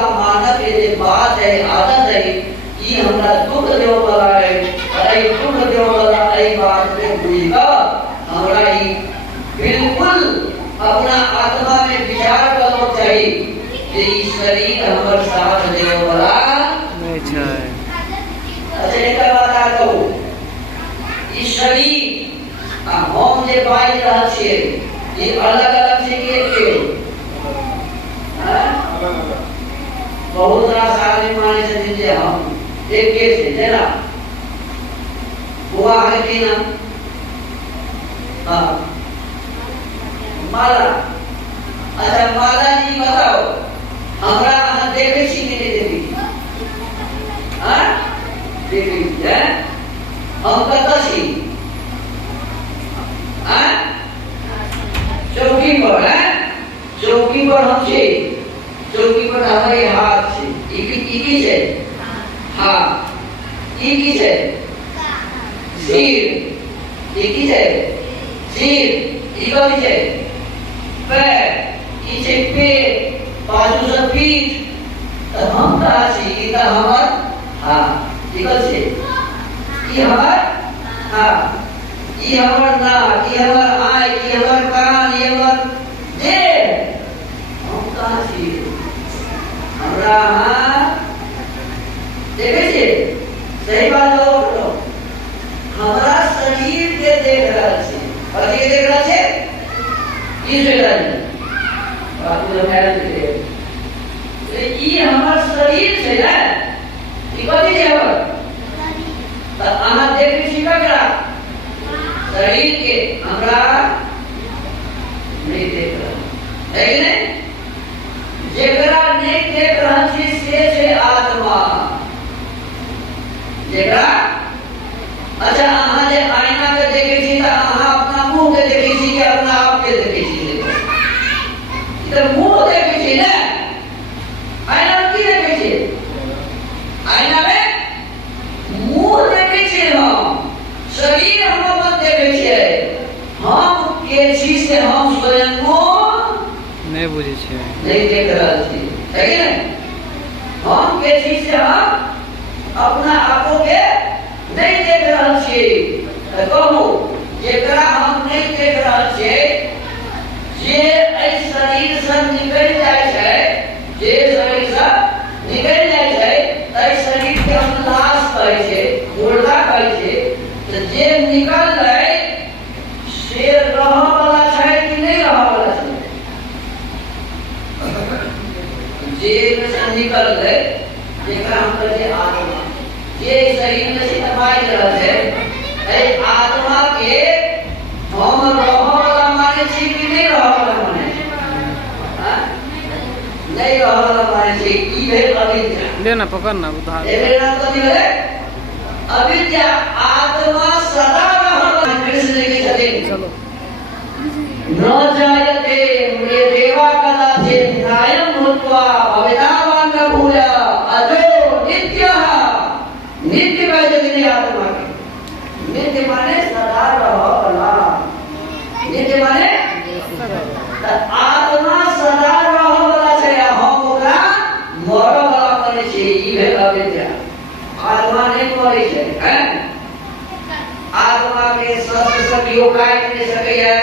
मानव के जे बात है आदत है कि हमरा दुख देव वाला है अरे दुख देव वाला आई बात से बुझेगा हमरा ही बिल्कुल अपना आत्मा में विचार करना चाहिए कि शरीर हमर साथ देव वाला नहीं छै। अच्छा एक बात कहू ई शरीर हम जे बाज रहल छियै ये अलग अलग छै कि एक छै? बहुत रास आदमी माने छथिन जे हम एके छै जेना हुआ है कि ना माला। अच्छा माला जी बताओ हमरा अहाँ देखे छी कि नहीं देखे देखे हैं हम कतऽ छी चौकी पर है चौकी पर हम छी चौकी पर हमारे हाथ छे ई छै हाथ ई छै सिर ई छै सिर ई कथी छै पैर ई छै पेट बाजू से पीठ त हम कहाँ छी ई त हमर हाथ ई कथी छै ई हमर हाथ ई हमर नाक ई हमर आँखि ई हमर कान ई हमर देह हम कहाँ छी हमरा देखे छियै सही बात हो हमरा शरीर के देख रहल छी और ये देख रहल छै ई देख रहल छै बात तो मैंने देखे ई हमर शरीर छै ने ई कथी छै हमर त अहाँ देखे छी ककरा शरीर के हमरा नहीं देख रहल है कि नहीं जेकरा नहीं देख रहल छी से छै आत्मा जेकरा। अच्छा अहाँ जे आईना के देखे छी त अहाँ अपना मुंह के देखे छी कि अपना आप के देखे छी त मुंह देखे छी ने आईना में की देखे छी आईना में मुंह देखे छी हम शरीर हम अपन देखे छियै हम के छी से हम स्वयं को नहीं बुझे छै नहीं देख रहल छी है कि नहीं हम के छी से हम अपना आपो के नहीं देख रहल छी त कहू जेकरा हम नहीं देख रहल छी जे एहि शरीर से निकल जाय छै जे शरीर से निकल जाय छै एहि शरीर के हम लाश कहै छै मुर्दा कहै छै त जे निकललै से रहऽ वाला छै कि नहीं रहऽ वाला छै जेल से निकल गए जेकरा हम कहै छै आत्मा जे शरीर में से दबाई रहल छै ए आत्मा के हम रहऽ वाला माने छी कि नहीं रहऽ वाला माने छी नहीं रहऽ वाला माने छी ई भेल अविद्या लेना पकड़ ना उधार एकर नाम कथी भेलै अविद्या। आत्मा सदा रहऽ वाला कृष्ण के छथिन चलो न जायते मृदेवा कदाचित् न्यायं भूत्वा भवितावान् न भूया अजो नित्यः नित्य कहते आत्मा के नित्य माने सदा रहऽ वाला नित्य माने आत्मा सदा रहऽ वाला छै हम ओकरा मरऽ वाला माने छी ई भेल अविद्या। आत्मा नहीं मरै छै हैं आत्मा के शस्त्र से केओ काटि नहीं सकैया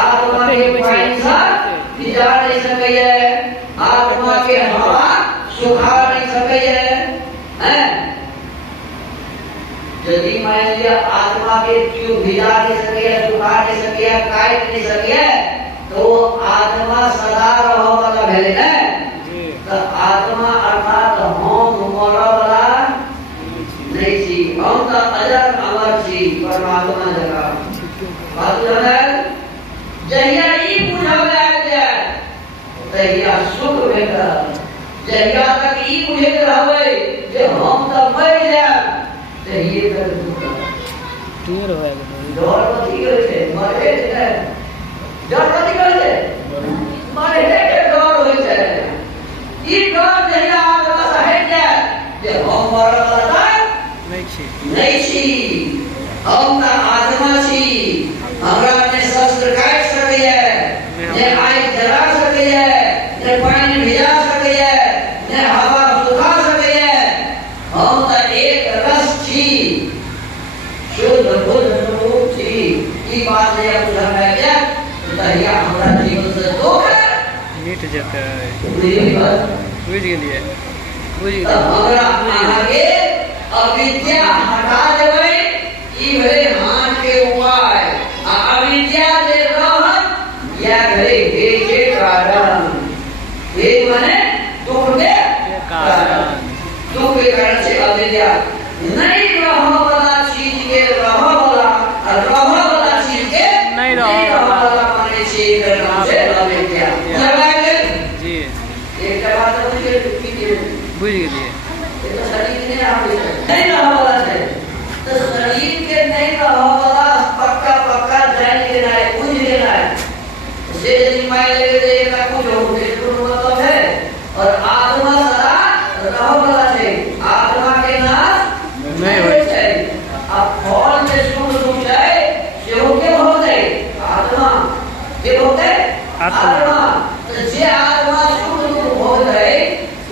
आत्मा के पानी से भिजा नहीं सकैया आत्मा के हवा सुखा नहीं सकैया हैं यदि मान लिया आत्मा के क्यों भिजा नहीं सकैया सुखा नहीं सकैया काट नहीं सकैया तो आत्मा सदा रहऽ वाला भेलै ने तो आत्मा अर्थात हम मरऽ वाला नहीं छी हम तो अजर अमर छी परमात्मा जगह बात जानल जहिया ई बुझल आबि जाय तहिया सुख भेटत जहिया तक ई बुझैत रहबै जे हम तऽ मरि जायब तहिये तक दुख दूर होय डर कथी करै छै मरे छै ने डर कथी करै छै मरे के डर होइ छै ई डर जहिया आत्मा से हटि जाय जे हम मरऽ वाला नहीं छी हम तऽ आत्मा छी हमरा ने शस्त्र काटि सकैया ने आगि जला सकैया ने पानी भिजा सकैया जेतै बुझली बात बुझ गेलिए बुझ तो हमरा आगे अविद्या हटा देबै ई भेलै हाथ के उपाय आ अविद्या जे रहत या भेलै हे के कारण हे माने दुख के कारण दुख के कारण से अविद्या नहीं रह वाला चीज के रह वाला चीज के नहीं रह वाला माने से नाम से अविद्या जी एक बात मुझे बुझ गेलिए ये तो शरीर नहीं रह वाला है तो शरीर के नहीं रह वाला पक्का जान लेना है बुझ लेना है से यदि मान ले तो ये का कुछ हो तो मतलब है और आत्मा सदा रह वाला है आत्मा के नाश नहीं होता है अब फल से सुख जाए से हो के हो जाए आत्मा के होता है आत्मा तो जे आत्मा सुख हो जाए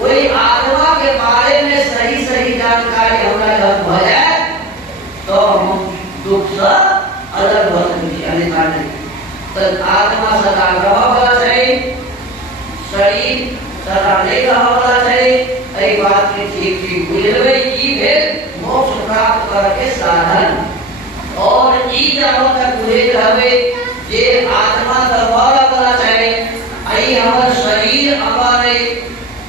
वही आत्मा के बारे में सही जानकारी हमरा जब हो जाए तो हम दुख से अलग हो सकते हैं अन्यथा नहीं तो आत्मा सदा रह वाला चाहिए शरीर सदा नहीं रह वाला चाहिए एहि बात के ठीक बुझेबै ई भेल मोक्ष प्राप्त करके साधन और ई जब तक बुझे रहबै जे आत्मा तो रह वाला चाहिए आई हमर शरीर हमारे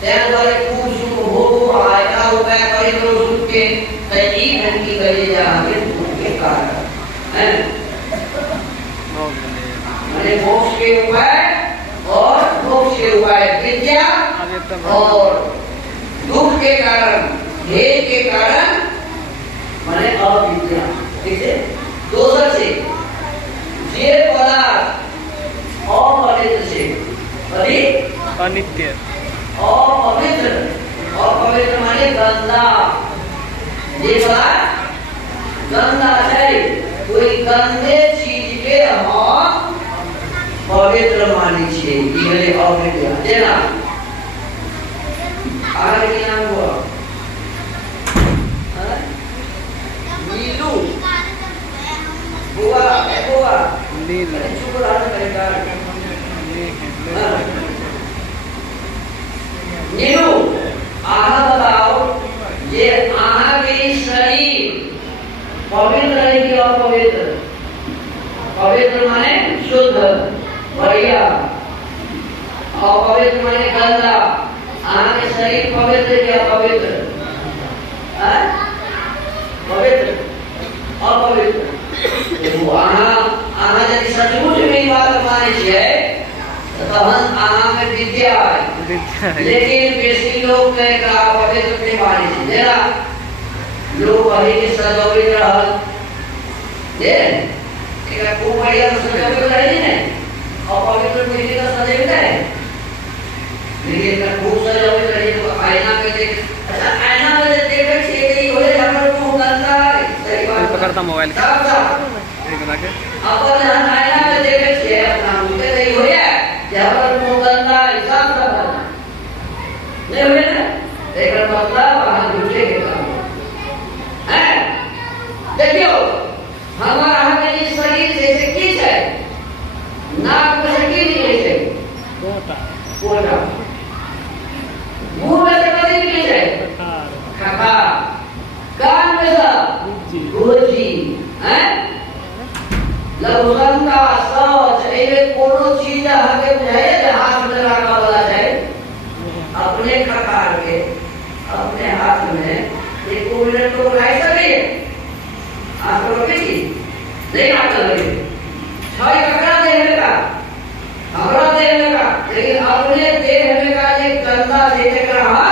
तेरे बारे खूब सुख भोग आयता उपाय करे तो सुख के तई घंटी करे जा हमें दुख के कारण हैं मैंने मोक्ष के उपाय और मोक्ष के उपाय विद्या और दुख के कारण भेद के कारण मैंने अविद्या ठीक है दोसर से जे पदार्थ अपवित्र से अनित्य अपवित्र माने गंदा ये बात गंदा है कोई गंदे चीज के हम पवित्र मानी छे ई भेलै अविद्या जेना आगे के नाम हुआ नीलू बुआ नील चुप रहा करेगा नीलू आहा बताओ ये आहा के शरीर पवित्र है कि अपवित्र पवित्र माने शुद्ध बढ़िया अपवित्र माने गंदा आहा के शरीर पवित्र है कि अपवित्र पवित्र अपवित्र आहा यदि सचमुच में बात माने छे तहन आहा में विद्या है लेकिन बेसी लोग के का पवित्र नहीं माने छे जेना लोग वही के सजोबे रहल ये एकरा खूब बढ़िया सजोबे रही ने और पवित्र मिली का सजोबे नहीं लेकिन का खूब सजोबे रही तो आईना पे देख अच्छा आईना में देखे छे कि होले हमर मुंह गंदा है सही बात पकड़ता मोबाइल के एक लगे अपन आईना में देखे छे अपना मुंह के नहीं होया हमर मुंह गंदा है साफ रखना नहीं होया ना एकर मतलब वहां झूठे के काम देखियो हमारा हमारे शरीर जैसे की है नाक में से की निकले है कोटा मुंह में से कभी निकले है खखा कान में से गोजी हैं लघुगंधा शौच एवे कोनो चीज हके बुझाए जे हाथ में रखा वाला है अपने खकार के अपने हाथ में एक मिनट तो बनाई सके आपको रोकेगी नहीं आता लगे छाई ककड़ा देने का हमरा देने का लेकिन अपने देने का एक गंदा देने का रहा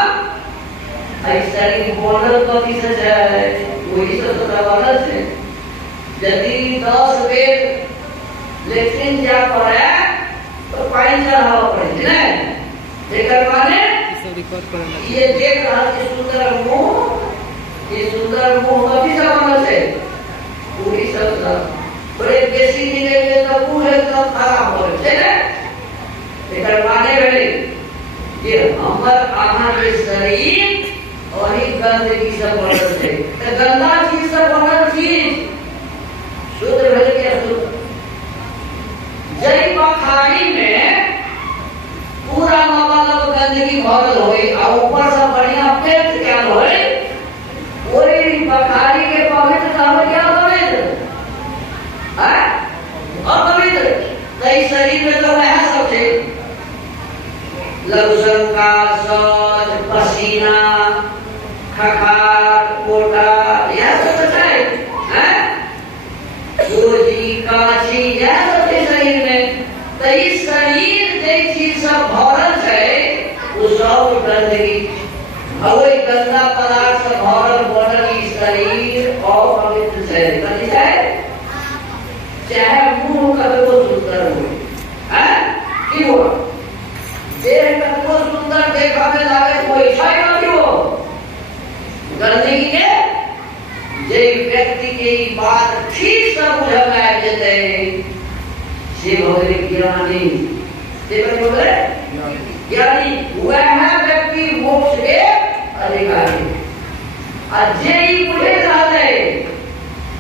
ऐसा ही बोनल कभी से जाए वही सब तो बोनल से यदि 10 बेर लेकिन जा पड़ा तो पानी चढ़ावा पड़े ना लेकर माने ये देख रहा कि सुंदर मुंह ये सुंदर मुंह कभी से बनल है पूरी सब बड़े बेसी निकले तो पूरे एकदम खराब हो गए ना लेकर माने वाले ये हमर आहा के शरीर और ही गंदगी से बनल है तो गंदा चीज से बनल चीज शुद्ध भेल के शुद्ध जय पखाड़ी में पूरा गंदगी भरल होई आ ऊपर से बढ़िया पेट क्या होई ओई बखारी के पवित्र कहवे क्या पवित्र है अपवित्र तई शरीर में तो वह सब थे लघुशंका शौच पसीना खखार कोटा यह सब है सूजी काची यह सब थे शरीर में तई शरीर जे चीज सब भरल है वो सब गंदगी वही गंदा पदार्थ से भरल बनल शरीर अपवित्र है कथी है चाहे मुंह कतको सुंदर हो की हो देह कतको सुंदर देखा में लागे कोई छै नहीं हो गंदगी के जे व्यक्ति के ई बात ठीक से बुझ में आ जेते से भगवे ज्ञानी से भगवे ज्ञानी वह व्यक्ति मोक्ष के अधिकारी जे ई बुझे रहते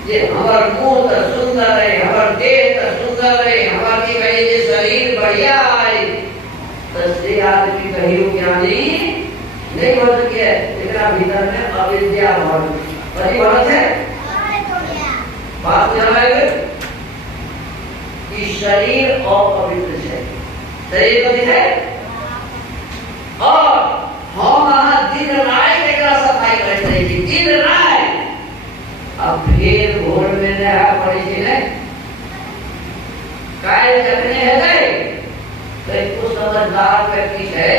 जे हमर मुंह तो सुंदर है हमर देह तो सुंदर है हमर की कहे जे शरीर बढ़िया है तो से आदमी कहियो ज्ञानी नहीं हो सके एकरा भीतर में अविद्या भर बड़ी भरत है बात समझ कि शरीर अपवित्र है शरीर कथी है और हम दिन रात एकरा सफाई करते रही दिन रात अब फिर भोर में नहा पड़ी थी ने काल जखने है गए तो कुछ समझदार व्यक्ति है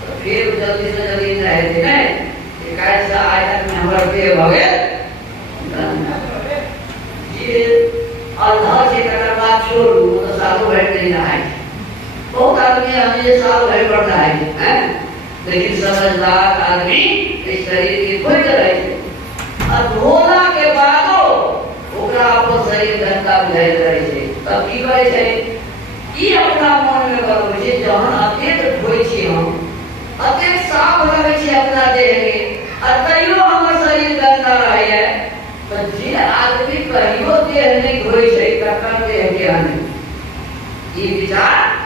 तो फिर जल्दी से जल्दी रहे थे ने कि काल से आज तक में हमारे पे भगे ये अल्लाह से करना बात छोड़ू तो सालों बैठ नहीं रहा है बहुत आदमी हमें ये साल भर पड़ता है हैं लेकिन समझदार आदमी इस शरीर की कोई तरह से धोला के बादो ओकरा अपन शरीर गंदा बुझाई रहे छै तब की करे छै ई अपना मन में करबै छै जहन अतेक धोइ छी हम अतेक साफ रहे छै अपना देह के तैयो हमर शरीर गंदा रहे है तो जे आदमी कहियो देह नहीं धोइ छै तकर देह के हानि ई विचार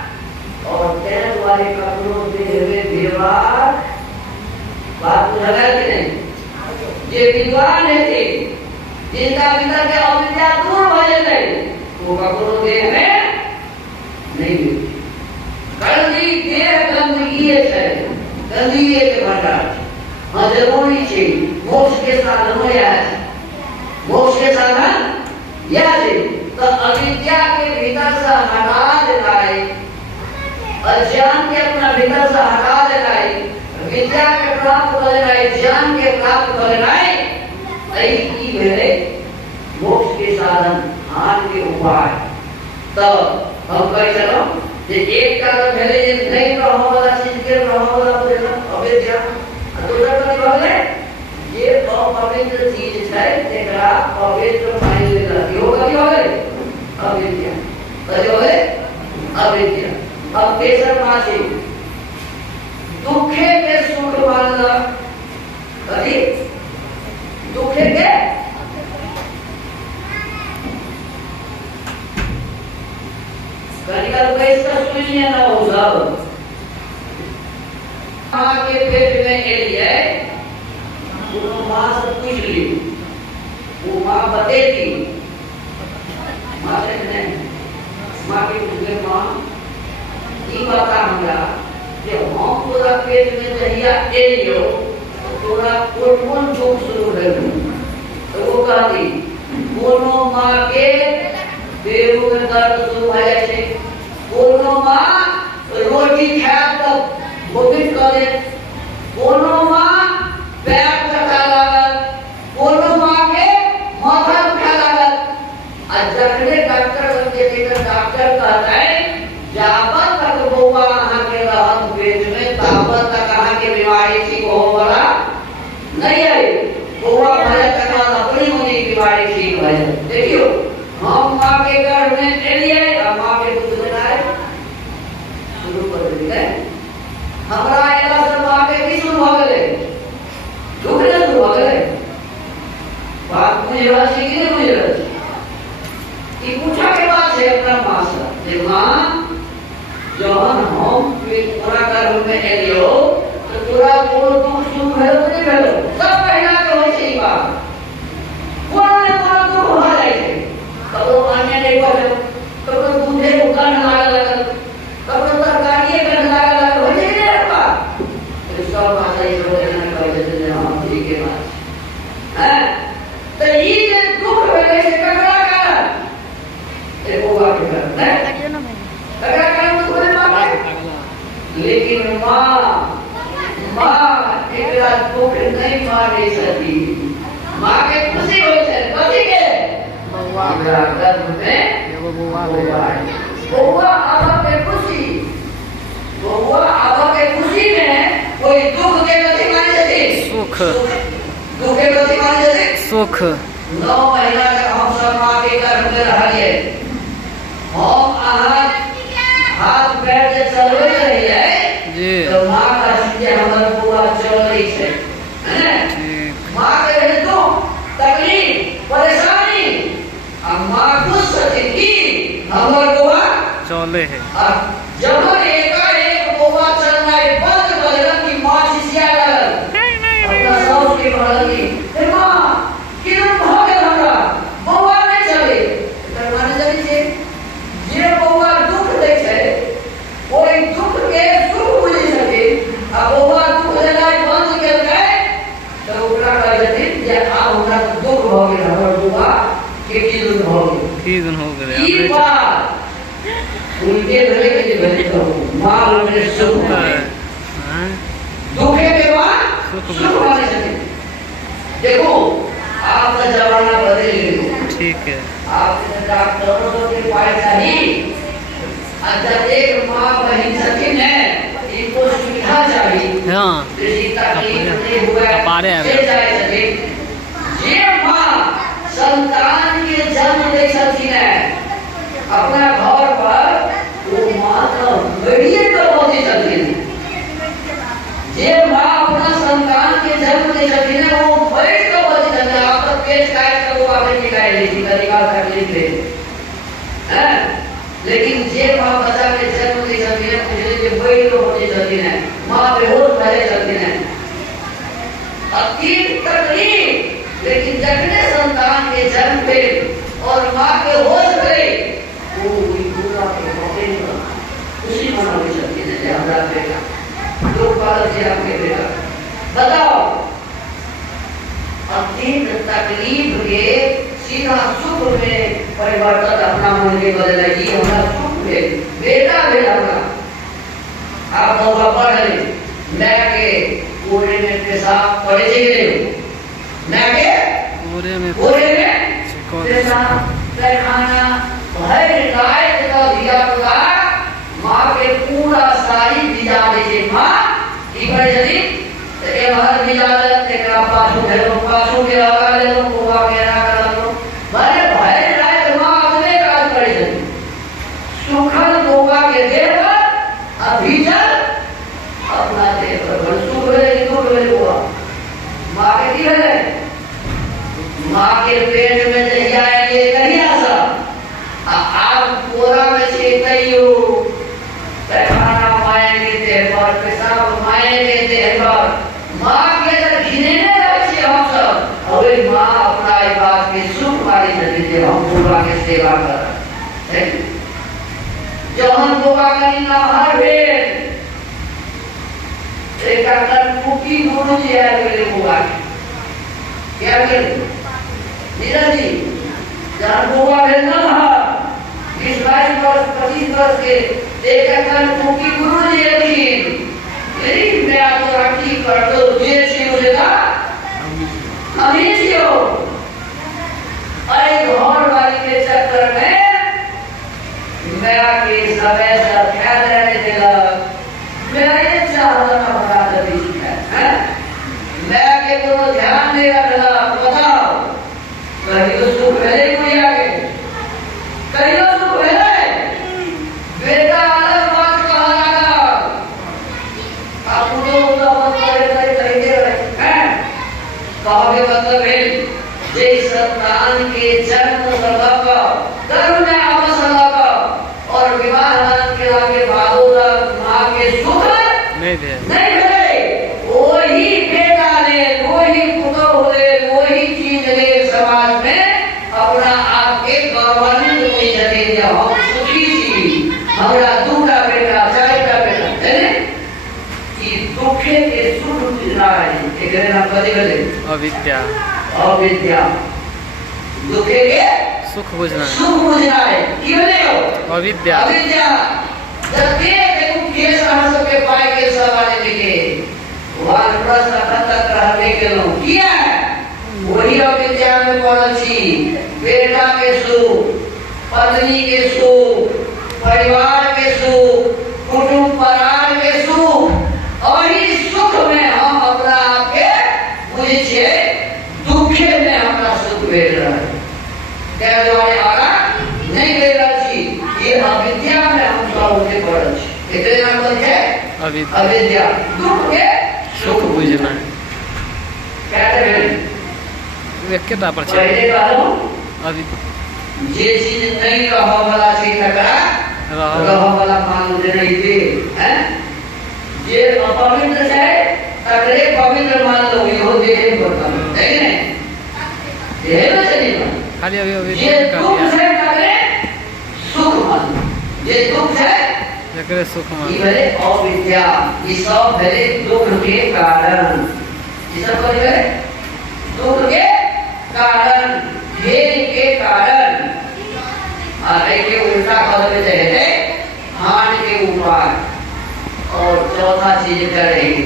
और तेज वाले कपड़ों देह में व्यवहार बात लगा कि नहीं जे विद्वान है थे जिनका भीतर के अविद्या दूर हो जाए वो कपड़ों देह में नहीं गंदी देह गंदगी है गंदगी के भंडार हाँ जरूरी है मोक्ष के साधन हो या मोक्ष के साधन या तो अविद्या के भीतर से हटा देता है अज्ञान के अपना भीतर से हटा देता है विद्या के प्राप्त करना है ज्ञान के प्राप्त करना है ऐसी भेले मोक्ष के साधन ध्यान के उपाय तो हम कह चलो जे एक का तो भेले नहीं रहो वाला चीज के रहो वाला बुझना अविद्या दूसरा कथि भले ये अपवित्र चीज है तेरा पवित्र मानि लेला यो कथि हो गए अविद्या कथि हो गए अविद्या अब तेसर मासी दुखे के सुख वाला कभी दुखे के कनिका तो इसका सुनिए ना हो सब माँ के पेट में एलिए वो माँ से पूछ ली वो माँ बतेती माँ से नहीं माँ के पूछे माँ ये बता हमरा जे हम तोरा पेट में जहिया एलियो तोरा कोन दुख शुरू भेल तो वो कहती कोनो माँ के पेट में दर्द शुरू हो जाए छै कोनो माँ रोटी खाए तो वोमिट करे कोनो माँ पैर चका लागत कोनो माँ के माथा दुखा लागत आ जखने डॉक्टर लग जेते तो डॉक्टर कहता है जाबत तक बौआ अहाँ के रहत पेट में ताबत तक अहाँ के बीमारी ठीक हो वाला नहीं है बौआ भले तक अपनी होनी बीमारी ठीक हो जाए देखियो हम माँ के गर्भ में एलिए और माँ के दूध बनाए शुरू कर दिए हमरा एला से माँ के की शुरू हो गए दुख ने शुरू हो गए बात मुझे राशि की नहीं मुझे राशि कि पूछा के बाद है अपना माँ से माँ जौन हम पूरा गर्भ में एलियो सब माता जी को देना कर देते हम जी के बाद हैं तो ये जे दुख भेले से ककरा कारण एको बात कर हैं ककरा कारण तो कोई बात लेकिन मां एकरा दुख नहीं मारे सकी मां के खुशी होय छै कथि के बौआ गर्भ में एगो बौआ आबा के खुशी बौआ आबा के खुशी में कोई दुख के कथि माने छथि सुख दुख के कथि माने छथि सुख 9 महीना तक हम सब मां के गर्भ में रहलिए हम अहाँ हाथ पैर जे चलबै रहिए जी तो मां का सीधे हमर बौआ चलै छै है ठीक मां के रहे दुख तकलीफ परेशानी आ मां खुश छथि कि हमर बौआ चले है जब एकाएक बौआ चलनाइ बंद कर देलक कि मां चिचिया लागल अपना साउस के कहलक कि मां किरण भ गेल हमरा बौआ नहीं चले एकर माने जानि छै जे बौआ दुख दै छै ओइ दुख के सुख बुझै छथिन आ बौआ दुख देनाइ बंद केलकै तऽ ओकरा कहै छथिन जे आब हमरा दुख भ गेल हमर बौआ के की दुख भ गेल की दिन हो गए ई बात उनके भले के भले तो मां उनके सुख है दुखे के बाद सुख माने छथिन देखो आप का जमाना बदल गया ठीक है आपने डॉक्टरों के पास नहीं अच्छा एक मां बहन छथिन है इनको सुविधा चाहिए हां किसी तकलीफ नहीं हुआ कपारे से जाए छथिन ये मां संतान के जन्म दे छथिन है अपना घर पर वो मां का बढ़िए करवाती छथिन जे मां अपना संतान के जन्म दे छथिन है वो बड़ी करवाती छथिन आप तो पेट काट कर वो आपने निकाल ली थी निकाल कर ली थे हैं लेकिन जे मां बच्चा के जन्म दे छथिन है मुझे जे बड़ी करवाती छथिन है मां बेहोश रहे छथिन है अतीत तकलीफ लेकिन जखने संतान के जन्म पे और मां के होश गए वो पूरा के होते नहीं खुशी मनावी सकती है हमरा बेटा लोग पाल से आपके बेटा बताओ अतीत तकलीफ के सीधा सुख में परिवर्तन अपना मन के बदला जी हमरा सुख में बेटा भेल हमरा आप दवा पढ़ मैं के पूरे में पेशाब पड़े छे मैं के पूरे में पेशाब पैखाना हर रात का दिया पुरा मां के पूरा सारी भिजा दे छे मां की करे जदी ए हर भिजा दे एकरा पाछू के लगा ले लो बुआ के ना कर लो मारे भय रात मां अपने काज करे छे सुखल बुआ के देह पर अभिजल अपना देह पर सुख ले दुख ले बुआ मां के की है मां के पेट में जहिया आएंगे कहिया सब आप पूरा में से कहियो पैखाना माएंगे देह पर पेशाब माएंगे देह पर मां के अंदर घिनेने रहे छे हम सब अबे मां अपना ई बात के सुख मारी छथि जे हम पूरा के सेवा कर जहन बुआ कनी ना हर भेल एक अंदर कुकी गुरु जी आए गेले बुआ क्या गेले नीरज जी जहाँ बुआ भेल ना 20-22 वर्ष 25 वर्ष के एक अंदर कुकी गुरु जी एथिन यदि मैं आपको राखी कर दो जे छियो लेगा हम ही छियो अरे घर वाली के चक्कर में मैं के समय से ख्याल रहने देगा मैं ये चाहता ना बता दे है मैं के को ध्यान देगा देगा बताओ कहीं तो सुख है कोई आगे कहीं तो सुख है बेटा अलग बात कहा जाएगा आप लोग का मत करे कहीं दे रहे हैं कहोगे मतलब है जे संतान के जन्म सबक कर्म में आपस सबक और विवाह के आगे बादो मां के सुख नहीं भेले वही बेटा ले वही पुत्र ले वही चीज ले समाज में अपना आप के गौरवान्वित होई जते जे हम सुखी छी हमरा दूटा बेटा चारिटा बेटा है कि दुखे के सुख नारायण एकरे नाम कथी भेलै अविद्या अविद्या दुखे के सुख बुझना सुख बुझना है की भेलै यौ अविद्या अविद्या जते देखू केस अहाँ सबके पाइ के सब आने लेके वान प्रश्न तक रहबे केलहुं किया वही अविद्या में पड़ल छी बेटा के सुख पत्नी के सुख परिवार के सुख कुटुंब परिवार के सुख और इस सुख में हम अपना आप के बुझे छिए दुखे में हमरा सुख भेट रहा है तै दुआरे आगा नहीं भेट रहल छी ये अविद्या में हम सब उठे पड़ल छी एकरे नाम कथि है अविद्या दुख के सुख बुझना कैसे भेल एकेटा पर छै पहले कहलहुं अविद्या जे चीज नहीं रह वाला छै तकरा रह वाला मान देने दे हैं जे अपवित्र है तकरे पवित्र मान लो इहो देहे पड़ता है नहीं देहे में चली खाली अभी ये दुख है तकरे सुख मान ये दुख है एकरे सुख मान ई भेले अविद्या ई सब भेले दुख के कारण ई सब कथि भेले दुख के कारण भेद के कारण आगे के उल्टा पद में रहते हान के ऊपर और चौथा चीज करेंगे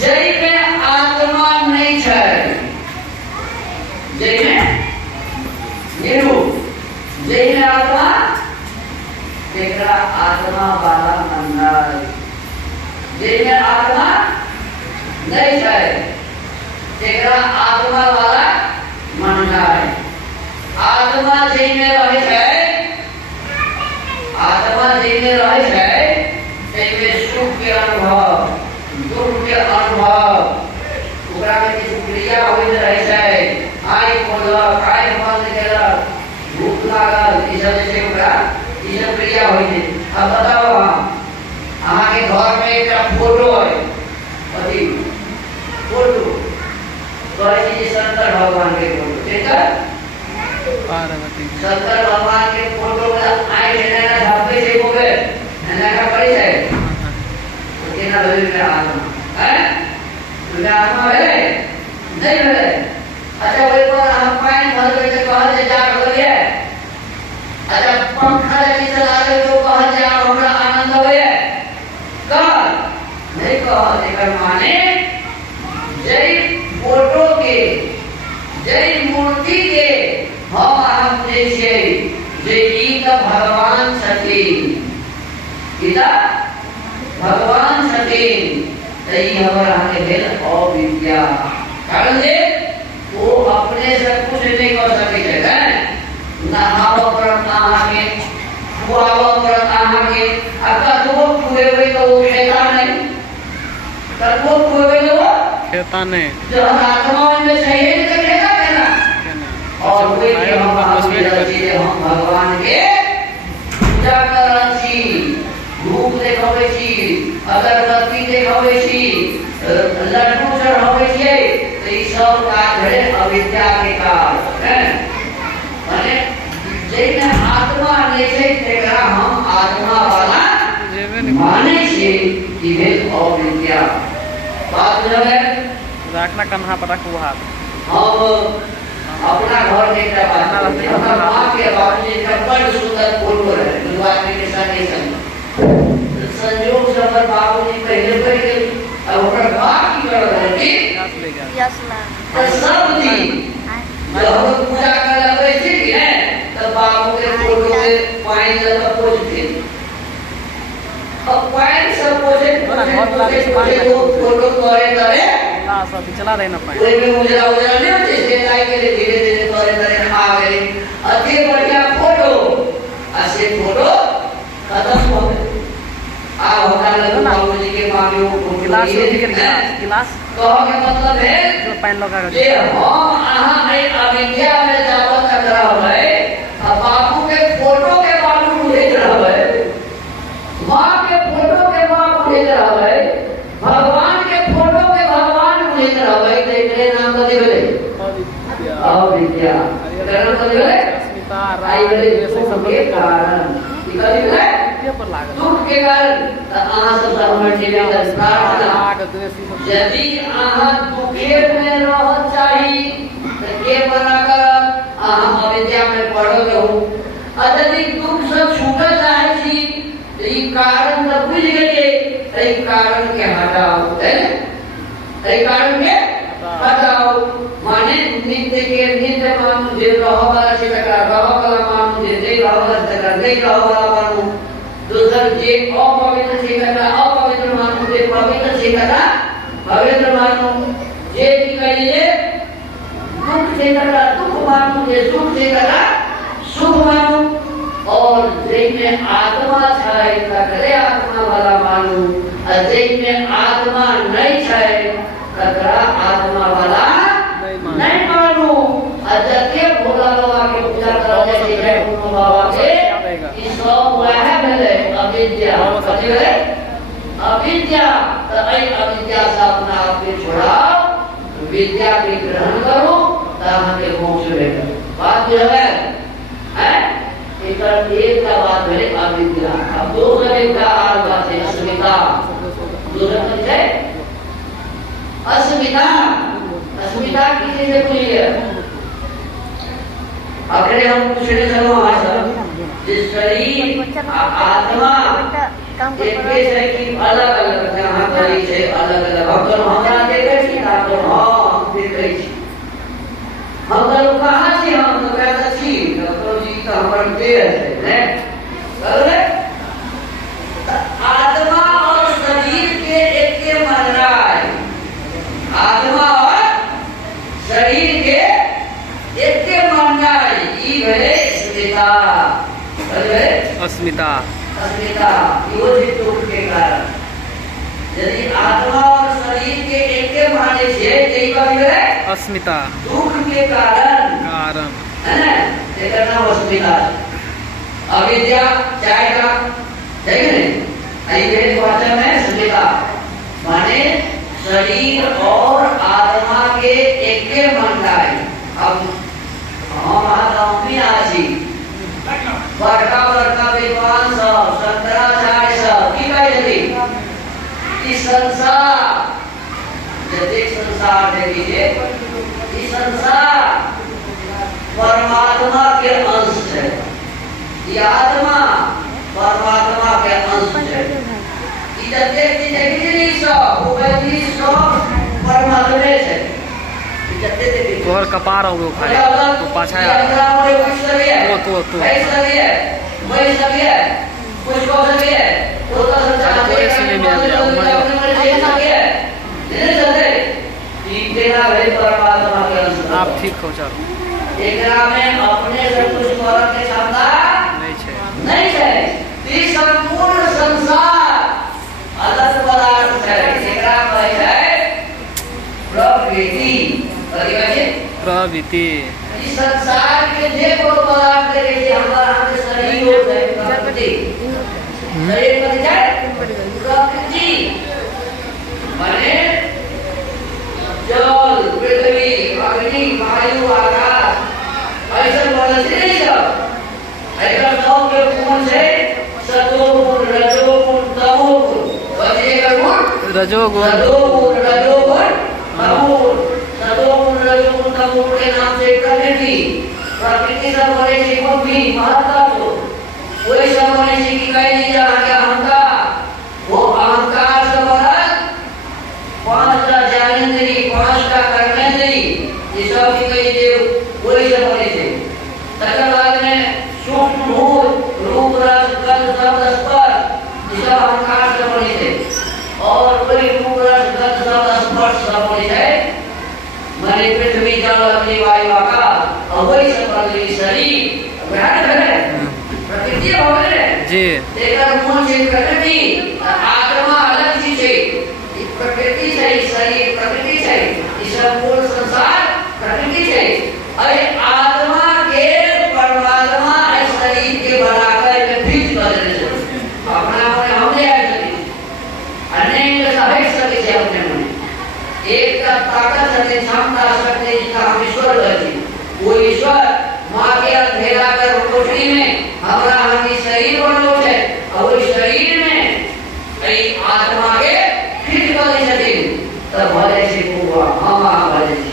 जय में आत्मा नहीं है जय में निरू जय में आत्मा तेरा आत्मा वाला मंडल जय में आत्मा नहीं है तेरा आत्मा वाला मंडल आत्मा जी में रहे है आत्मा जी में रहे है तेरे सुख के अनुभव दुख के अनुभव ओकरा में किछु क्रिया होइत रहे है आइ खोलक आइ बंद केलक भूख लागल ई सब जे छै ओकरा ई सब क्रिया होइत है अब बताओ अहाँ के घर में एकटा फोटो है कथी फोटो कहै छी शंकर भगवान के फोटो ठीक है पार्वती शंकर भगवान के फोटो में आए लेना झापे से हो गए ना का पड़ी है तो केना भेल के आत्मा है तो आत्मा है नहीं है अच्छा वही पर हम पानी भर के कहल जे जा होइए अच्छा पंखा यदि चला दे तो कहल जे हमरा आनंद होइए कह नहीं कह एकर माने जय फोटो के जय मूर्ति के हम जे छै जे ई त भगवान छथिन पिता भगवान छथिन त ई हमर अहाँके भेल अविद्या कारण जे वो अपने से कुछ नहीं कर सकै छै नहाव पड़त अहाँके खुआव पड़त अहाँके आ कतबो खुएबै तऽ ओ खेता नहीं कतबो खुएबै तऽ वो खेता नहीं जब आत्मा में चाहिए तो खेता केना और वे के हम भगवान के पूजा करन छी धूप देखाबै छी अगरबत्ती देखाबै छी लड्डू चढ़ाबै छी तो ई सब काज है अविद्या के काज है माने जेना आत्मा नै छै तेकरा हम आत्मा वाला माने छी कि भेल अविद्या बात बुझल है रखना कन्हा पर रखू हाथ हम अपना घर में एक बात हमारा माँ के बाबूजी का बड़ सुंदर फोटो है दो आदमी के साथ नहीं संयोग से हमारे बाबूजी पहले पड़ गए अब हमारा बाप की कर रहे हैं तो सब दिन जब हम पूजा कर रहे थे कि है तब बाबू के फोटो के पानी लगा पोछते अब पानी सब पोछे फोटो करे करे सब चला रहे ना पानी कोई भी मुझे उजरा नहीं होते इसके लाइक के लिए धीरे धीरे तोरे तोरे आ गए अति बढ़िया फोटो ऐसे फोटो खत्म हो गए आ होता लगा बाबूजी के मांगे वो गिलास गिलास कहो के मतलब है जो पानी लगा जे हम आहा नहीं अविद्या में जावत तक रहबै अब बाबू के फोटो के बाबू बुझैत रहबै माँ के फोटो के माँ बुझैत रहबै भगवान के फोटो के भगवान बुझैत रहबै त एकरे नाम कथि भेलै अविद्या एकरे नाम कथि भेलै अस्मिता आई भेलै सब के कारण ई कथि भेलै लाइटे पर लागल दुख के कारण त अहाँ सब हमर निवेदन प्रार्थना आग द्वेष ई सब यदि अहाँ दुखे में रह चाही त के मना करत अहाँ अविद्या में पढ़ल रहू यदि दुख से छूटल चाहे छी त ई कारण त बुझ गेलिए त ई कारण के हटाओ है ई कारण के हटाओ माने नित्य के नित्य मानु जे रह वाला छै तकरा रह वाला मानु जे नहीं रह वाला तकरा नहीं रह वाला मानु दूसर जे अपवित्र छै तकरा अपवित्र मानु जे पवित्र छै तकरा पवित्र मानु जे की कहिए दुख छै तकरा दुख मानु जे सुख छै तकरा सुख मानु और जिनमें आत्मा छै तकरे आत्मा वाला मानु और जिनमें आत्मा नहीं छै तकरा आत्मा वाला नहीं मानू अजके भोला बाबा के पूजा करने से है भोला बाबा के ई सब वह भेले अविद्या कथि भेले अविद्या त आई अविद्या से अपना आप के छोड़ाओ विद्या के ग्रहण करो त हमें मोक्ष मिलेगा बात जो है इधर एक का बात है अविद्या अब दूसरे का आर बात है अस्मिता दूसरा क्या है अस्मिता अस्मिता किसी से पूछिए अगले हम पूछने चलो जिस शरीर आत्मा एक है कि अलग अलग यहाँ शरीर है अलग अलग हम तो हमारा देखे छी ना तो हम देखे छी हम तो कहाँ छी हम तो कहता छी डॉक्टर जी तो हमारे देह है ने आत्मा और शरीर के एक के मन रहा है आत्मा और शरीर के एक के मानना है ई भेले अस्मिता भेले अस्मिता अस्मिता यो जे दुख के कारण यदि आत्मा और शरीर के एक के माने छे तई का भेले अस्मिता दुख के कारण है ना एकर नाम अस्मिता अविद्या चाहेगा ठीक है आई वेद वाचन में अस्मिता माने शरीर और आत्मा के एक के मानना है अब हम आदमी आजी बड़का बड़का विद्वान सब शंकराचार्य सब की कहे यदि इस संसार यदि संसार देखिए इस संसार परमात्मा के अंश है ये आत्मा परमात्मा के अंश है इधर देखिए सब वो वैसी सब परमात्मा से तोहर कपार हो गयो खाली तो पाछाया तो ऐसा है वही सब है कुछ को सब है तो तोरे सुने में आ गया नहीं चलते ठीक देना भाई परमात्मा के अंश आप ठीक हो चलो एकरा में अपने से कुछ करने की क्षमता नहीं है इस संपूर्ण संसार अलग पदार्थ है एकरा कहे है प्रकृति प्रवृत्ति इस संसार के जे को पदार्थ देखिए हमारा हम शरीर हो जाए प्रकृति शरीर बन जाए प्रकृति माने जल पृथ्वी अग्नि वायु आकाश ऐसा बोला नहीं सब ऐसा सब के गुण से सतोगुण रजोगुण तमोगुण बचेगा गुण रजोगुण सतोगुण रजोगुण तमोगुण सतोगुण रजोगुण तमोगुण के नाम से प्रकृति से बोले छी को भी महत्ता को वही सब बोले छी कि कह दीजिए आगे अहंकार वो अहंकार से बोला 5 ज्ञानेंद्री 5 कर्मेंद्री ये सब की कही दे वही सब बोले थे तकर बाद में सूक्ष्म भूत रूप रस गंध शब्द स्पर्श ये सब अहंकार से बोले थे और वही रूप रस गंध शब्द स्पर्श सब बोले थे माने पृथ्वी जल अग्नि वायु आकाश और वही सब बोले शरीर ध्यान रखें प्रकृति भगवान है जी तेरा मूल से प्रकृति आत्मा अलग चीज है प्रकृति से शरीर प्रकृति से इस संपूर्ण संसार प्रकृति से अरे आत्मा के परमात्मा इस शरीर के बराबर में फिट बदलने से अपना अपने हमने अनेक सभी शक्ति से अपने मन एक का ताकत शक्ति क्षमता शक्ति जिसका हम ईश्वर है वो ईश्वर माँ के अंधेरा कर कोठरी में हमारा हमारी शरीर बनो है और शरीर में कई आत्मा के हित वाली शरीर तब भले से पूरा हम भले से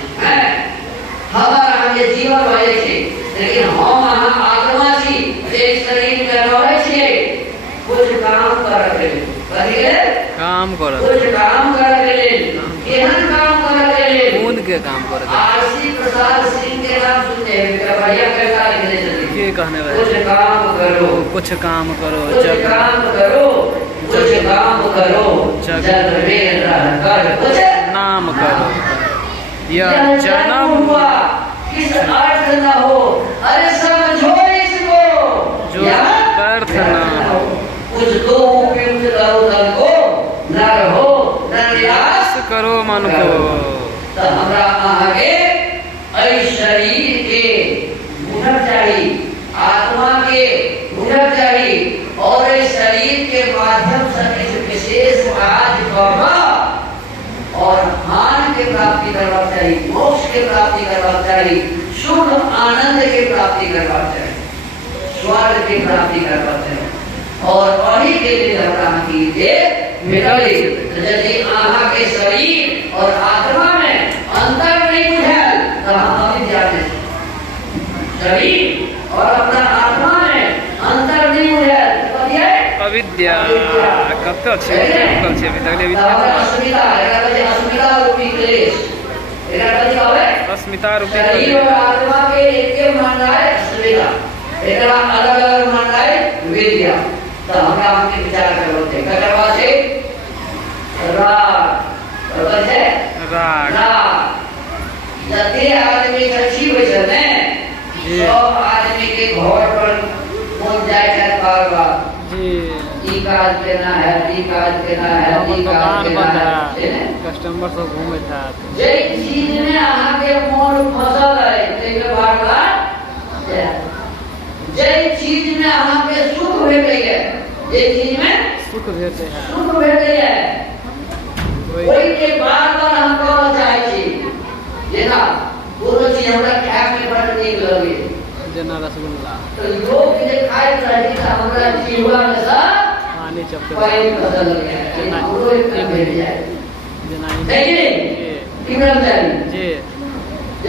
हमारा ये जीवन भले से लेकिन हम आत्मा सी एक शरीर में रहे छे कुछ काम करते काम कर कुछ काम करते केहन काम करते कूद के काम कर आरसी प्रसाद सिंह के नाम सुनते हैं बढ़िया कहता है के कहने वाले कुछ काम करो कुछ काम करो कुछ काम करो कुछ काम करो जग में रहकर कुछ नाम करो यह जन्म हुआ किस अर्थ न हो अरे समझो इसको जो अर्थ न हो कुछ तो उपयुक्त करो तन को न रहो न निराश करो मन को तो हमरा आगे ऐ शरीर के हुनर चाहिए आत्मा के हुनर चाहिए और इस शरीर के माध्यम से इस विशेष आज बाबा और ज्ञान के प्राप्ति करवा चाहिए मोक्ष के प्राप्ति करवा चाहिए शुद्ध आनंद के प्राप्ति करवा चाहिए स्वर्ग की प्राप्ति करवा चाहिए और वही के लिए हमरा कीजिए मिलले यदि आहा के शरीर और आत्मा में अंतर नहीं बुझल तो हम अविद्या में शरीर और अपना आत्मा में अंतर नहीं बुझल तो ये अविद्या कब तक छे कब छे अभी तक विद्या अस्मिता है अस्मिता रूपी क्लेश एरा कथि कहबे अस्मिता रूपी शरीर और आत्मा के एके माननाय अस्मिता एकरा अलग अलग माननाय विद्या तो हमरा हमके विचार करो थे ककरवा से राग बराबर है राग जते आदमी सच्ची होय छै ने सब आदमी के घर पर पहुंच जाय छै बार-बार जी ई काज केना है ई काज केना है ई काज केना है कस्टमर सब घूमे था जे चीज में अहाँ के मन फंसल है ते के बार-बार जे चीज में अहाँ के सुख भेटै है जे चीज में सुख भेटे है सुख भेटै है ओई के बार-बार हम कहना चाहै छी जेना कोनो चीज हमरा खाय में बड़ नीक लगे जना रसगुल्ला तो लोग जे खाय रही त हमरा जीवा में सा पानी चपके पानी फसल लगे है हमरो एक भेट जाए जना देखिए कितना चाहिए जी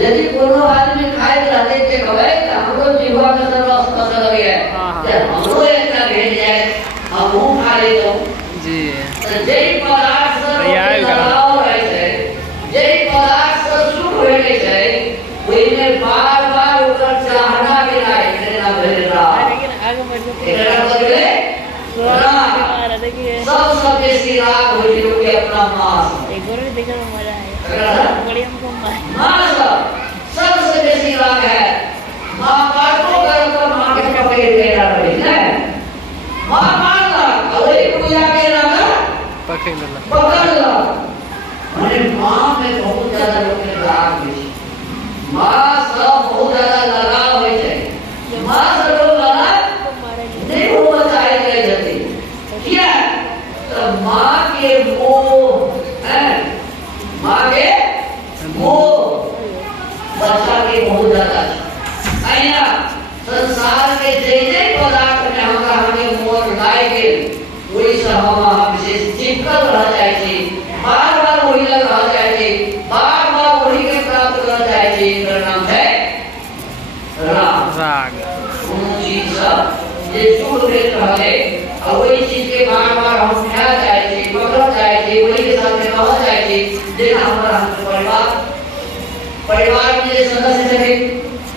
यदि कोनो आदमी खाए रहते के कहै त हमरो जीवा में सा रस फसल लगे है हमरो एक भेट जाए हमहू खा लेतो जी जे पदार्थ से लगाव रहे छै जे पदार्थ से सुख भेटै छै ओइ में बार-बार ओकर चाहना के लायक ना भेला लेकिन आगे बढ़ के एकरा बदले सब बेसी राग होई के अपना मास एक और देखने में मजा आया बड़ी हमको मास सबसे बेसी राग है मां बातो कर तो मां के पकड़ के रहे है मां मारला अरे पूजा के लगा पकड़ ला अरे मां में बहुत ज्यादा लोग के राग है मां सब बहुत ज्यादा लगाव होय छै मां से लोग लगा नहीं हो चाहे करे जति क्या तो मां के मोह है मां के मोह बच्चा के बहुत ज्यादा आइना संसार के जे पदार्थ में हमरा हमें मोह लाग गेल ओइ से हम विशेष चिपकल रह जाय छी बार-बार वही लग रह जाय छी बार-बार वही के प्राप्त कर जाय छी एकर नाम है राग कोनो चीज जे सुख देत रहले और वही चीज के बार-बार हम खा जाय छी पकड़ जाय छी वही के साथ में रह जाय छी जेना हमरा परिवार में जे सदस्य छथि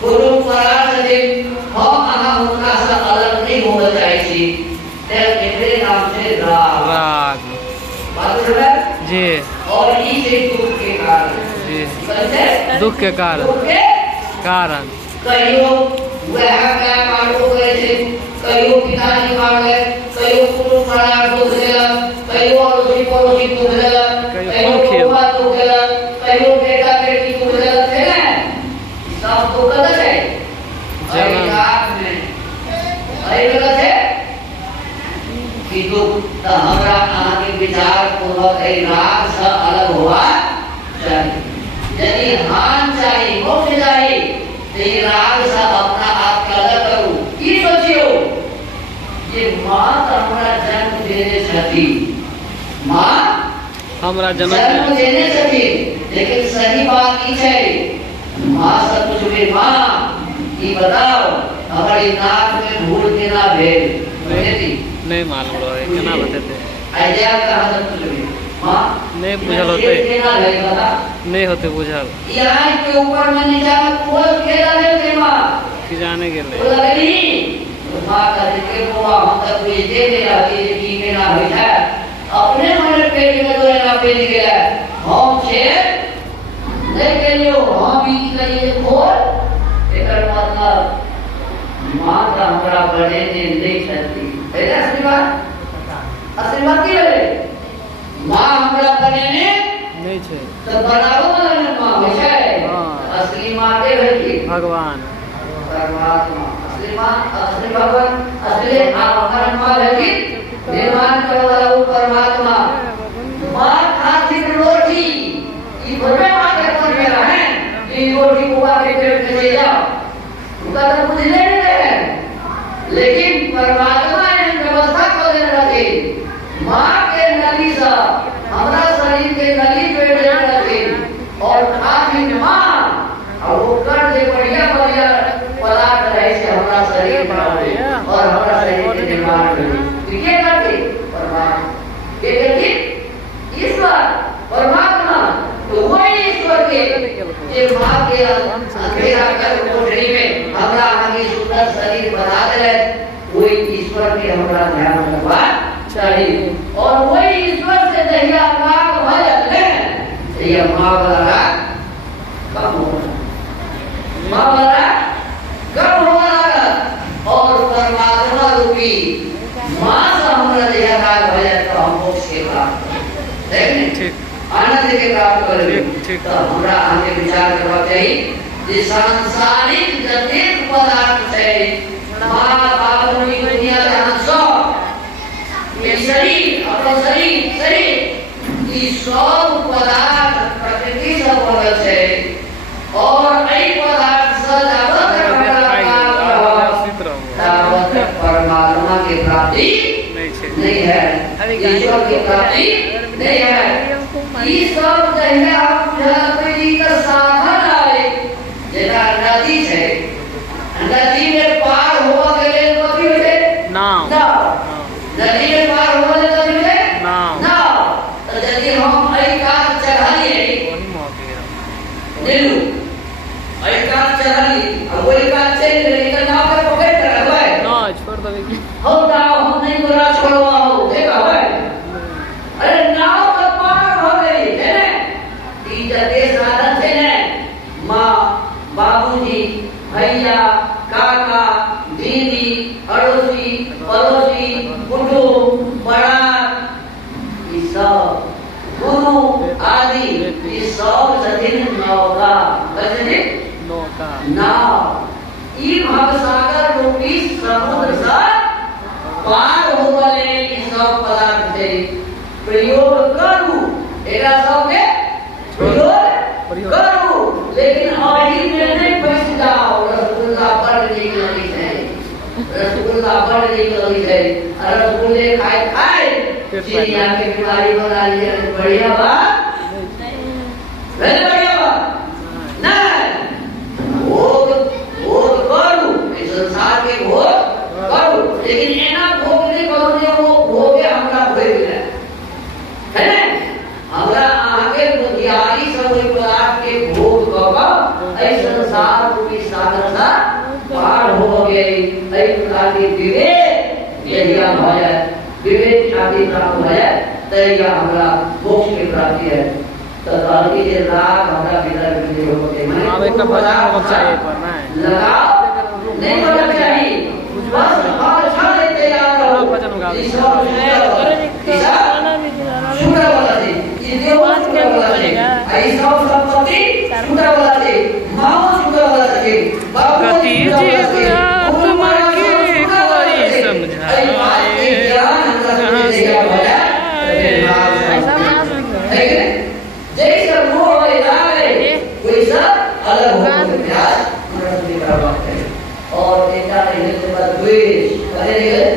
कोनो परार छथि हम अहाँ हुनका से अलग नहीं होना चाहै छी ते एकरे नाम छै राग राग बात समझ जी और ई से दुख के कारण जी कैसे दुख के कारण दुख के कारण कहियो वह का मारो गए थे कहियो पिताजी मार गए कहियो पुरुष परार दुख देला कहियो पड़ोसी दुख देला कहियो बुआ दुख देला कहियो बेटा बेटी दुख देला है ना सब तो गलत है राग में अरे गलत है कि दुख तो हमरा अहाँ के विचार पूर्वक राग से अलग हुआ चाहिए यदि हान चाहिए मोक्ष चाहिए तो राग से अपना आप के अलग करूं की सोचियो ये मां हमरा जन्म देने छथी माँ हमरा जन्म जन्म देने छथी लेकिन सही बात ई छै माँ से पूछबे माँ ई बताओ हमारी नाक में धूल केना भेल बुझेती नहीं मालूम रहे केना बतेते आइडिया कहाँ से पूछबे माँ नहीं बुझल होते केना भेल बता नहीं होते बुझल यहाँ के ऊपर में नीचा में कोल खेला है माँ कि जाने गेले बोला नहीं माँ कहते के बुआ हम तक कोई दे दे रहती है कि में ना होई है अपने मन पेट में तो ना पेट गया हम छे नहीं के लियो हम ई करिए खोल एकर मतलब माँ का हमरा बने ने नहीं छती है ना असली बात की है माँ हमरा बने ने नहीं छे तो बनाओ वाला माँ में है असली माँ के है की भगवान परमात्मा असली माँ असली भगवान असली हमारा माँ है कि निर्माण करने वाला वो परमात्मा माँ खाती रोटी ये भरे माँ के मन में रहे ये रोटी को आके पेट में ले जाओ उनका तो कुछ नहीं है लेकिन परमात्मा ने व्यवस्था कर दे रखी माँ के नली से हमारा शरीर के नली पेट दे रखी और खाती माँ और वो कर दे बढ़िया बढ़िया पदार्थ रहे से हमारा शरीर में और हमारा शरीर के निर्माण में ठीक है करते परमात्मा ये करते ईश्वर परमात्मा तो वही ईश्वर के ये माँ के अंधेरा कर कोठरी में हमारा आगे सुंदर शरीर बना दे वही ईश्वर के हमारा ध्यान रखवा चाहिए और वही ईश्वर से दहिया राग भजन है ये माँ वाला कम हो माँ वाला कम हो लगा और परमात्मा रूपी माँ से हमारा दहिया राग भजन तो हम मोक्ष के प्राप्त देखने आनंद के प्राप्त करेंगे तो हमारा आगे विचार करना चाहिए ये सांसारिक जटिल पदार्थ है माँ बाप की दुनिया जहाँ सो ये शरीर अपना शरीर ये सब पदार्थ प्रकृति से बनल है और ऐ पदार्थ से जावत परमात्मा की प्राप्ति नहीं है ईश्वर की प्राप्ति नहीं है ये सब जहिया हम जलपरी का साधन है जेना नदी है नदी में पार होवा के लिए कथी होते नाव नदी में पार होवा के कथी होते नाव तो यदि हम ऐ कात चढ़ालिए नीलू ऐ कात चढ़ाली अब वही कात चल रही तो नाव पे पकड़ कर रखबै ना छोड़ देबे हो नाव हम नहीं पूरा छोड़वा हो देखा है अरे नाव तो पार हो गई है ना ई जते साधन थे ना माँ बाबूजी भैया काका दीदी अड़ोसी पड़ोसी कुटुंब बड़ा ये सब गुरु आदि ये सब जतिन नौका कहते नौका नाव ई भवसागर रूपी समुद्र से पार होवले ई सब पदार्थ से प्रयोग करू एरा सब के प्रयोग करू लेकिन आही में नहीं फंस जाओ रसगुल्ला बड़ नीक लगी है रसगुल्ला बड़ नीक लगी है रसगुल्ले खाए खाए चिड़िया के बीमारी बना लिए बढ़िया बात नहीं बढ़िया बात नहीं भोग भोग करू इस संसार के भोग करू लेकिन एना भोग नहीं करू जे वो भोगे हमरा भोग है ना हमरा आगे बुद्धियारी सब कोई पदार्थ के भोग कब ऐ संसार रूपी सागर सा पार हो गए ऐ प्रकार के विवेक यदि हम हो जाए विवेक शांति प्राप्त हो जाए तो यह हमरा मोक्ष की प्राप्ति है तो धरती के राग हमरा भीतर विजय होते हैं अब एक भजन होना चाहिए पर नहीं लगाओ नहीं होना चाहिए बस और अच्छा लेते याद रहो भजन गाओ शुक्र वाला जी ये देव शुक्र वाला जी ऐसा संपत्ति शुक्र वाला जी मां शुक्र वाला जी बाबू गति जीव आत्मा की कोई समझाए जैसा मोह वाले रागे वैसा अलग हो प्रयास और देखा नहीं तो द्वेष कहते हैं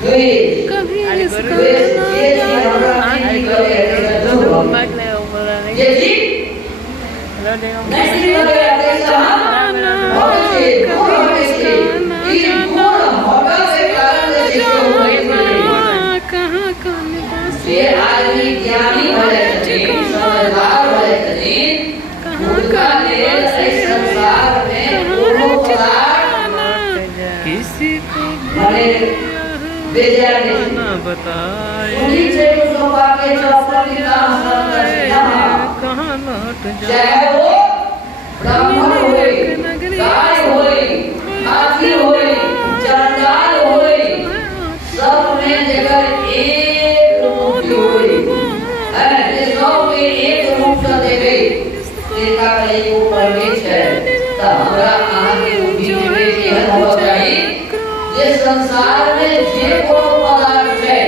द्वेष कभी इसका ये चीज हमरा नहीं करे ऐसा जो बात ले बोला नहीं ये चीज नहीं करे ऐसा और ये ये आदमी ज्ञानी होले छथिन समझदार होले छथिन उनका लेल इस संसार में कोनो पदार्थ किसी को माने बेजार नहीं ना बताए सुनी से उसको पाके चौपट की काम करना कहाँ लौट चाहे वो ब्राह्मण होए गाय होए हाथी होए चंडाल होए सब में जगह एक मूर्ति होए है ये सब में एक रूप से देवे तेरा कले को परमेश है तो हमरा आहाँ के बुद्धि में यह होना चाहिए ये संसार में जे कोनो पदार्थ है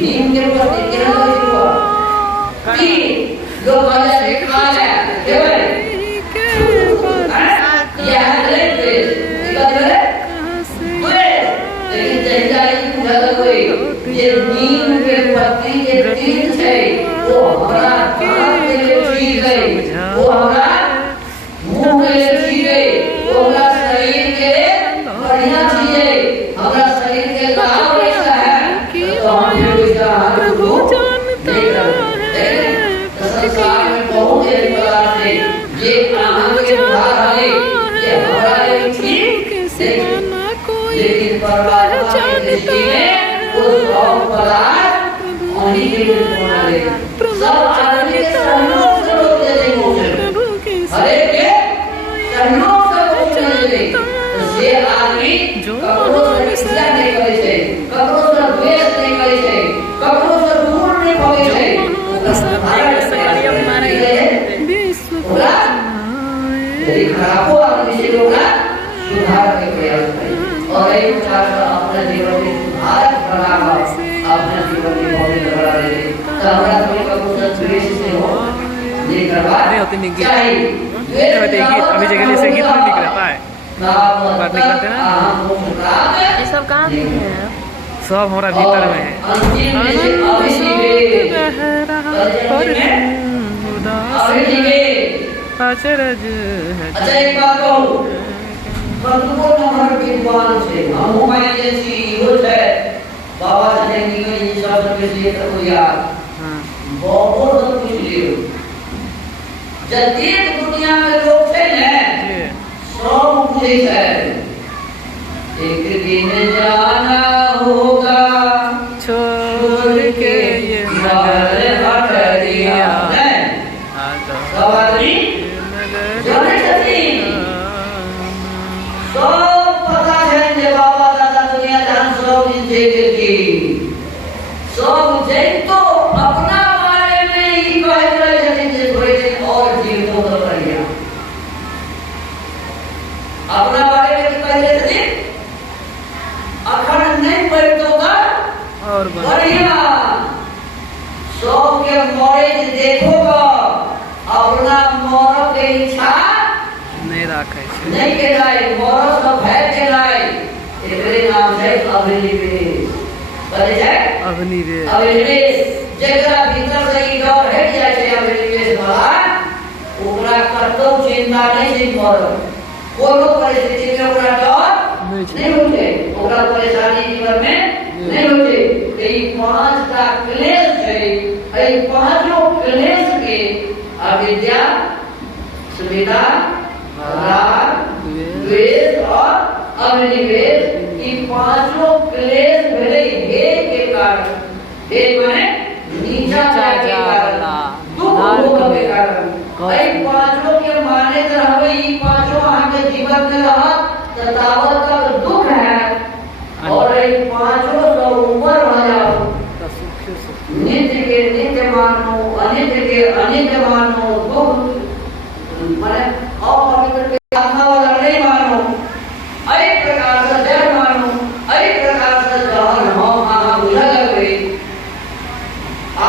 नीम के पत्ती क्या होगा जो बाजार में खा है केवल यह है लेकिन जैसा कोई ये नीम के पत्ती के तीर्थ है वो हमारा कान के लिए ठीक है वो हमारा मुंह के लिए ठीक है वो हमारा शरीर के लिए बढ़िया चीज है हमारा शरीर के लाभ ऐसा है तो हम प्रभु जानता है संसार में बहुत से पदार्थ है ये आहार के उदाहरण है ये हमारा ठीक लेकिन परमात्मा की दृष्टि में वो सब पदार्थ उन्हीं के लिए होना है सब आदमी के सहयोग से लोग जैसे मोक्ष हरे के सहयोग से मोक्ष मिले तो ये आदमी कपड़ों से हिंसा नहीं करे छे कपड़ों से द्वेष नहीं करे छे कपड़ों से दूर नहीं भागे छे यदि खराब हो आदमी से लोग सुधार के प्रयास करें और एक प्रकार का अपने जीवन में सुधार बनाना अपने जीवन में बहुत बड़ा दे तो हमारा कोई का कुछ द्वेष से हो ये करवा चाहिए अभी जगह से गीत नहीं निकल रहा है बात निकलते ना ये सब कहाँ पे है सब हमारा भीतर में है अचरज है अच्छा एक बात कहूँ तुमको नंबर विद्वान से हम मोबाइल जैसी यूज है बाबा से निकल जी सब के लिए तो यार बहुत कुछ लियो जतिक दुनिया में लोग थे ने सब पूछे है एक दिन जाना होगा छोड़ के ये नगर हटरिया सवारी जाने छथिन सब पता है जे बाबा दादा दुनिया जान सब जे की सब जे तो अपना बारे में ही कह रहे छथिन जे थोड़े दिन और जीवन तो बढ़िया अपना बारे में कह रहे छथिन अखंड नहीं बैठोगा और बढ़िया सब के मौज देखोगा अपना मौत के इच्छा नहीं रखे नहीं के लाए मौत का भय के लाए एकरे नाम है अभिनिवेश बोले जाए अभिनिवेश जेकरा भीतर से ई डर हट जाए छै अभिनिवेश वाला ओकरा कतो चिंता नहीं छै मौत कोनो परिस्थिति में ओकरा डर नहीं होते ओकरा परेशानी जीवन में नहीं होते ई पांचटा क्लेश है ई पांचों क्लेश के अविद्या सुविधा राग द्वेष और अभिनिवेश ये पांचों क्लेश भले हे के कारण हे माने नीचा जाए के कारण दुख भोग के कारण ये पांचों के माने तो हमें ये पांचों आगे जीवन में रहा ततावत तक दुख है और ये पांचों से ऊपर हो जाओ नित्य के नित्य मानो अनित्य के अनित्य मानो दुख माने अपवित्र के आत्मा वाला नहीं मानो एक प्रकार से जड़ मानो एक प्रकार से जहन हम आहा बुझा लगे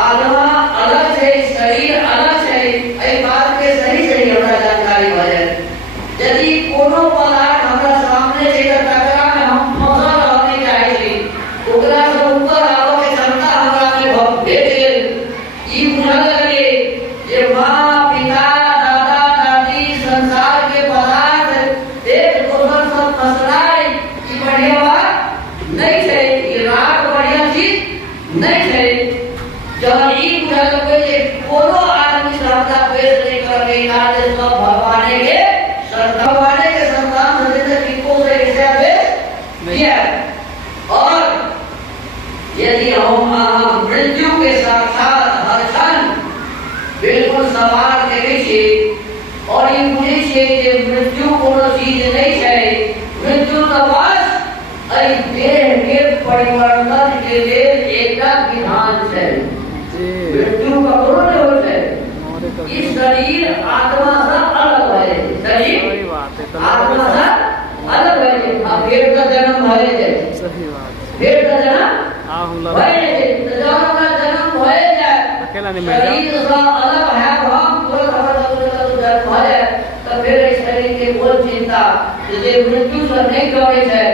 आत्मा अलग है शरीर अलग है ए बात के सही सही हमरा जानकारी हो जाए यदि कोनो पदार्थ हमरा सामने से टकरा में हम फंसा रहने चाहे लगबै जे कोनो आदमी श्रद्धा पेश नहीं कर रही नाते सब भगवान के भगवान के संतान होते थे किनको से विषय पेश किया। और यदि हम मृत्यु के साथ साथ हर क्षण बिल्कुल सवाल देखे छे और ये बुझे छे जे मृत्यु कोनो चीज नहीं है, मृत्यु तो बस अई देह के परिवर्तन के लिए एकटा विधान है। मृत्यु का कोनो नहीं होता है। इस शरीर आत्मा से अलग है, शरीर आत्मा से अलग है। अब पेट का जन्म भय है, पेट का जन्म भय है, तो जन्म का जन्म भय है, शरीर से अलग है। हम तुरंत हमारे जन्म है तो फिर इस शरीर के कोई चिंता जे मृत्यु से नहीं करे है,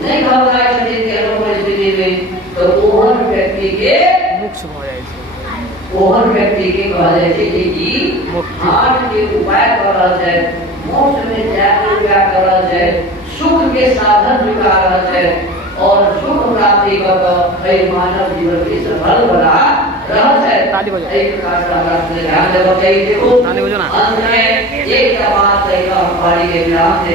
नहीं घबराए शरीर के अनुकूल स्थिति में, तो ओहन व्यक्ति के मोक्ष हो जाए छै। ओहन व्यक्ति के कहा जाए छै कि हाथ के उपाय करल जाए, मोक्ष में जाए के उपाय करल जाए, सुख के साधन जुटा रहल जाए और सुख प्राप्ति कर मानव जीवन के सफल बना रहल है। एक प्रकार से हमरा ध्यान देबो चाहिए। देखो अंत में एक बात कही हमारी के विराम से